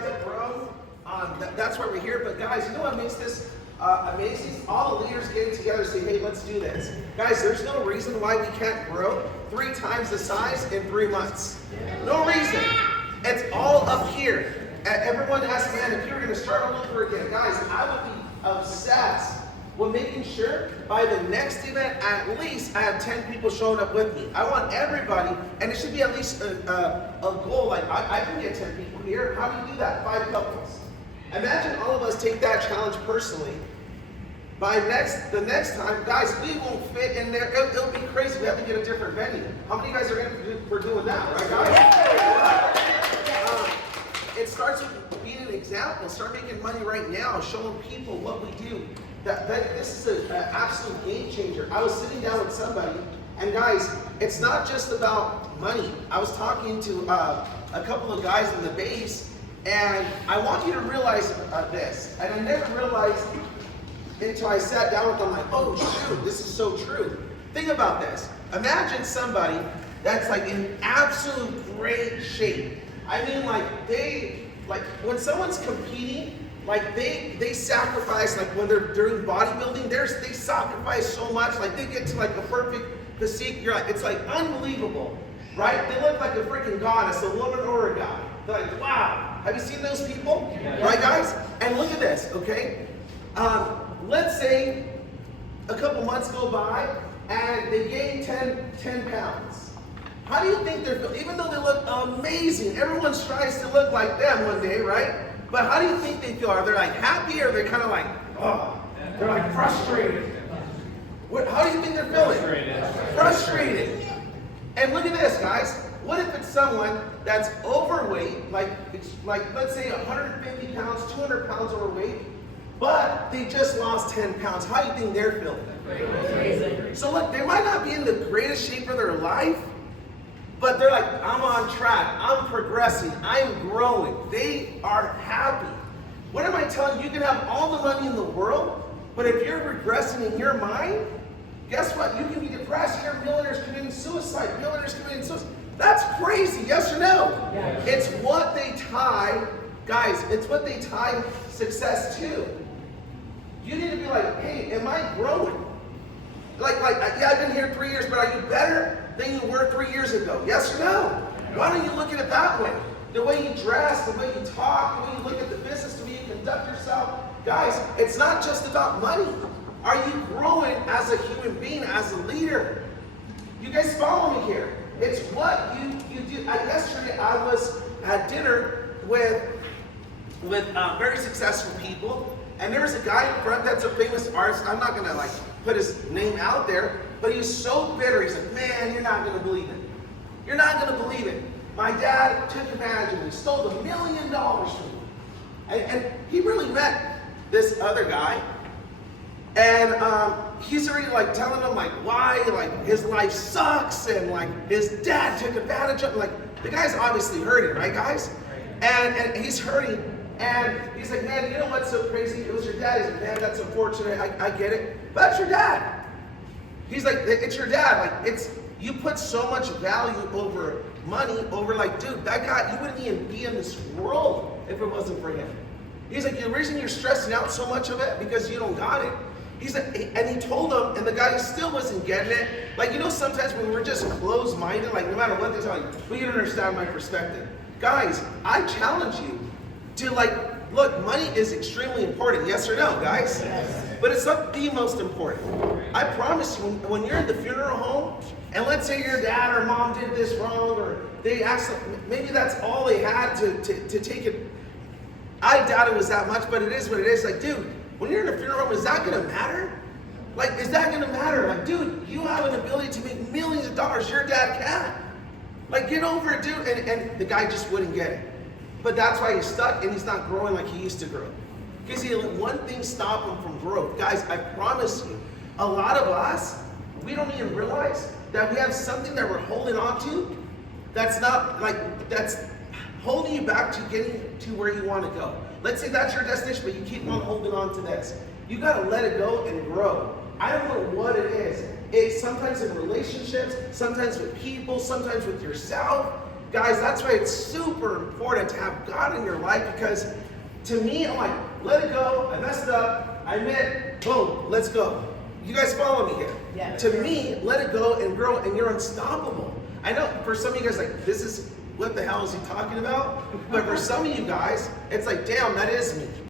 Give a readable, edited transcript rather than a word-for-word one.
guys grow. That's why we're here. But guys, you know what makes this amazing? All the leaders getting together and say, hey, let's do this. Guys, there's no reason why we can't grow 3 times the size in 3 months. No reason. It's all up here. Everyone has to, man, if you're going to start all over again, guys, I would be obsessed with making sure by the next event, at least I have 10 people showing up with me. I want everybody, and it should be at least a goal, like I can get 10 people here. How do you do that? 5 couples. Imagine all of us take that challenge personally. By the next time, guys, we won't fit in there. It'll be crazy. We have to get a different venue. How many of you guys are in for doing that, right, guys? It starts with being an example. Start making money right now, showing people what we do. This is an absolute game changer. I was sitting down with somebody, and guys, it's not just about money. I was talking to a couple of guys in the base, and I want you to realize this. And I never realized until I sat down with them, like, oh shoot, this is so true. Think about this. Imagine somebody that's like in absolute great shape. I mean, like when someone's competing, like they sacrifice, like when they're doing bodybuilding, they sacrifice so much, like they get to like a perfect physique. You're like, it's like unbelievable, right? They look like a freaking goddess, a woman or a guy. They're like, wow. Have you seen those people? Yeah. Right, guys? And look at this, okay? Let's say a couple months go by and they gain 10 pounds. How do you think they're feeling? Even though they look amazing, everyone tries to look like them one day, right? But how do you think they feel? Are they like happy, or they're kind of like, oh, they're like frustrated? How do you think they're feeling? Frustrated. And look at this, guys. What if it's someone that's overweight, like let's say 150 pounds, 200 pounds overweight, but they just lost 10 pounds? How do you think they're feeling? So look, they might not be in the greatest shape of their life, but they're like, I'm on track, I'm progressing, I'm growing. They are happy. What am I telling you? You can have all the money in the world, but if you're regressing in your mind, guess what? You can be depressed. You hear millionaires committing suicide, millionaires committing suicide. That's crazy, yes or no? Yes. It's what they tie, guys, it's what they tie success to. You need to be like, hey, am I growing? Like, yeah, I've been here 3 years, but are you better than you were 3 years ago? Yes or no? Why don't you look at it that way? The way you dress, the way you talk, the way you look at the business, the way you conduct yourself. Guys, it's not just about money. Are you growing as a human being, as a leader? You guys follow me here. It's what you do. Yesterday, I was at dinner with very successful people, and there was a guy in front that's a famous artist. I'm not going to like put his name out there, but he was so bitter. He said, man, you're not going to believe it. You're not going to believe it. My dad took advantage of me, stole $1 million from me. And he really met this other guy. And he's already like telling him like why like his life sucks, and like his dad took advantage of him. Like the guy's obviously hurting, right, guys? And he's hurting. And he's like, man, you know what's so crazy? It was your dad. He's like, man, that's unfortunate. I get it. But that's your dad. He's like, it's your dad. Like, you put so much value over money, over like, dude, that guy, you wouldn't even be in this world if it wasn't for him. He's like, the reason you're stressing out so much of it because you don't got it. He's like, and he told him, and the guy still wasn't getting it. Like, you know, sometimes when we're just closed-minded, like no matter what they tell you, well, you don't understand my perspective. Guys, I challenge you to like, look, money is extremely important, yes or no, guys? Yes. But it's not the most important. I promise you, when you're in the funeral home, and let's say your dad or mom did this wrong, or they accidentally, maybe that's all they had to take it. I doubt it was that much, but it is what it is. Like, dude, when you're in a funeral home, is that gonna matter? Like, is that gonna matter? Like, dude, you have an ability to make millions of dollars. Your dad can't. Like, get over it, dude. And the guy just wouldn't get it. But that's why he's stuck and he's not growing like he used to grow. Because he let one thing stop him from growth. Guys, I promise you, a lot of us, we don't even realize that we have something that we're holding on to that's not like, that's holding you back to getting to where you want to go. Let's say that's your destination, but you keep on holding on to this. You gotta let it go and grow. I don't know what it is. It's sometimes in relationships, sometimes with people, sometimes with yourself. Guys, that's why it's super important to have God in your life, because to me, I'm like, let it go, I messed up, I admit, boom, let's go. You guys follow me here? Yeah. To me, let it go and grow, and you're unstoppable. I know for some of you guys, like, this is, what the hell is he talking about? But for some of you guys, it's like, damn, that is me.